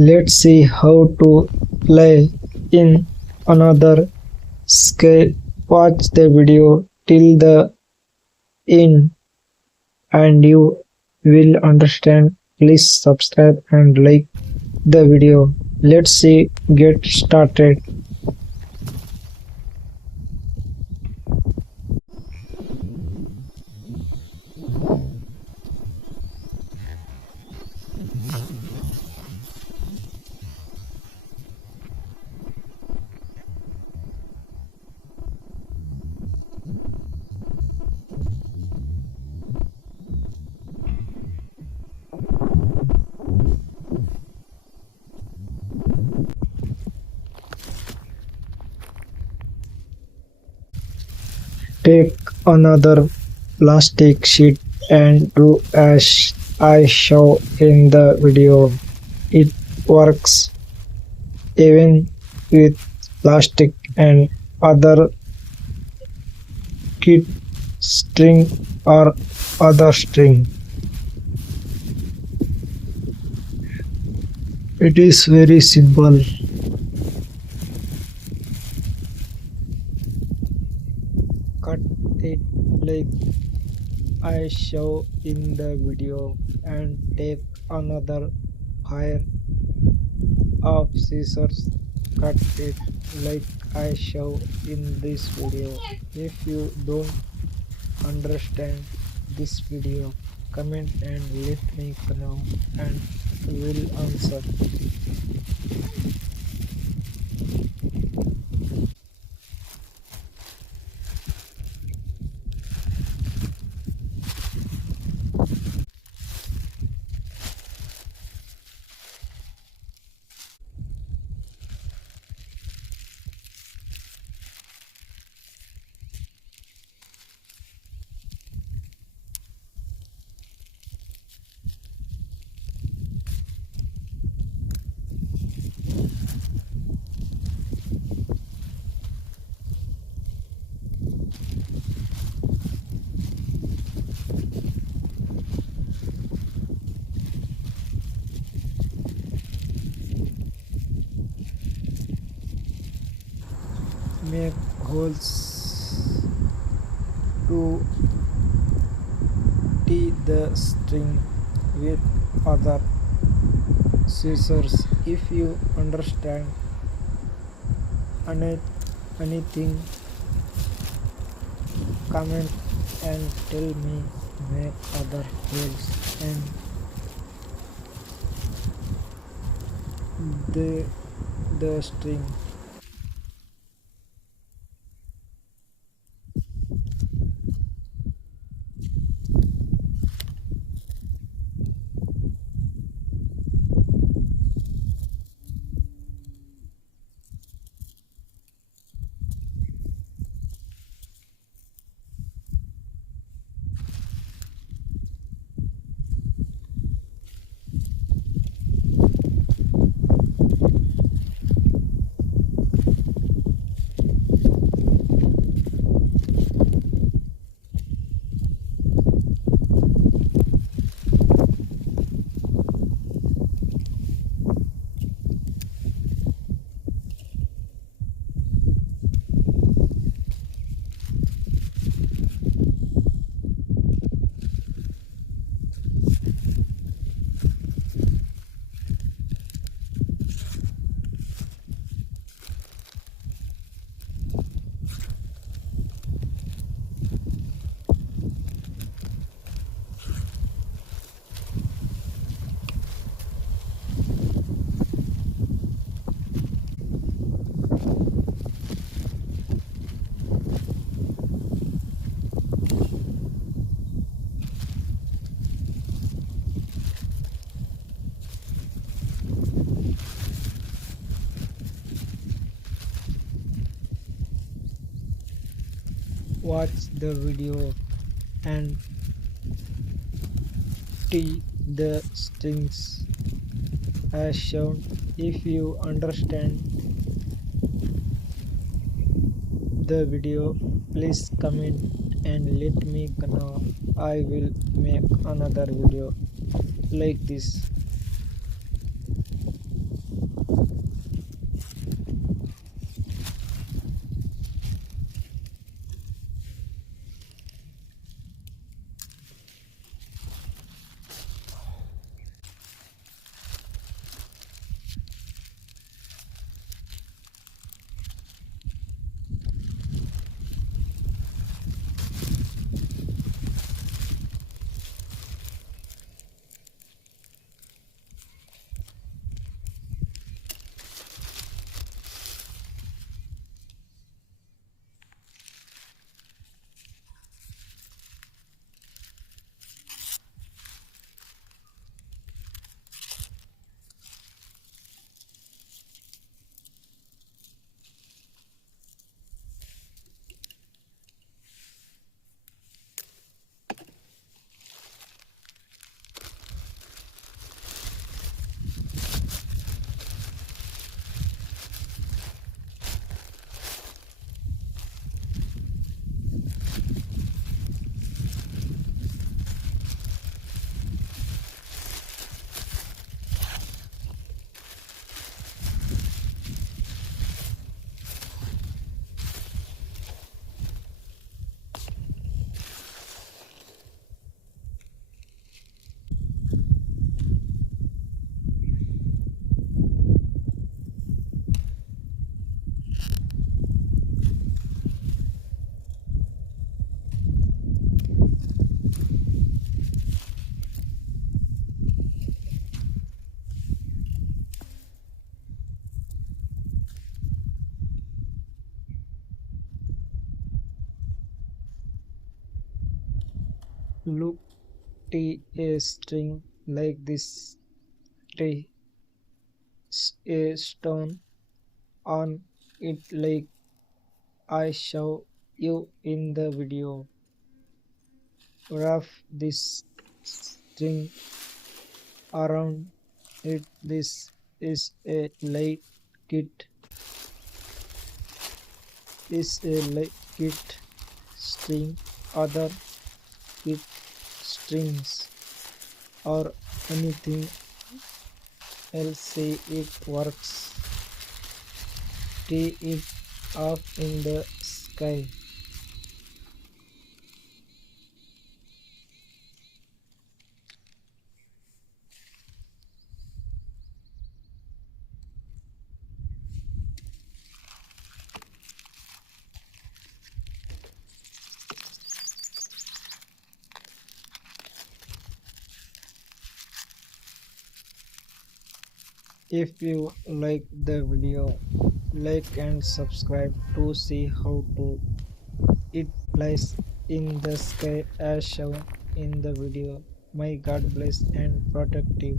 Let's see how to play in another scale. Watch the video till the end and you will understand. Please subscribe and like the video. Let's see get started. Take another plastic sheet and do as I show in the video. It works even with plastic and other kit string or other string. It is very simple. Cut it like I show in the video and take another pair of scissors. Cut it like I show in this video. If you don't understand this video, comment and let me know and will answer. Make holes to tie the string with other scissors. If you understand anything, comment and tell me. Make other holes and the string. Watch the video and tie the strings as shown. If you understand the video, please comment and let me know. I will make another video like this. Look T a string like this. T a stone on it like I show you in the video. Wrap this string around it. This is a light kit. Is a light kit string. Other kit strings or anything else say it works. Tee it up in the sky. If you like the video, like and subscribe to see how to it flies in the sky as shown in the video. May God bless and protect you.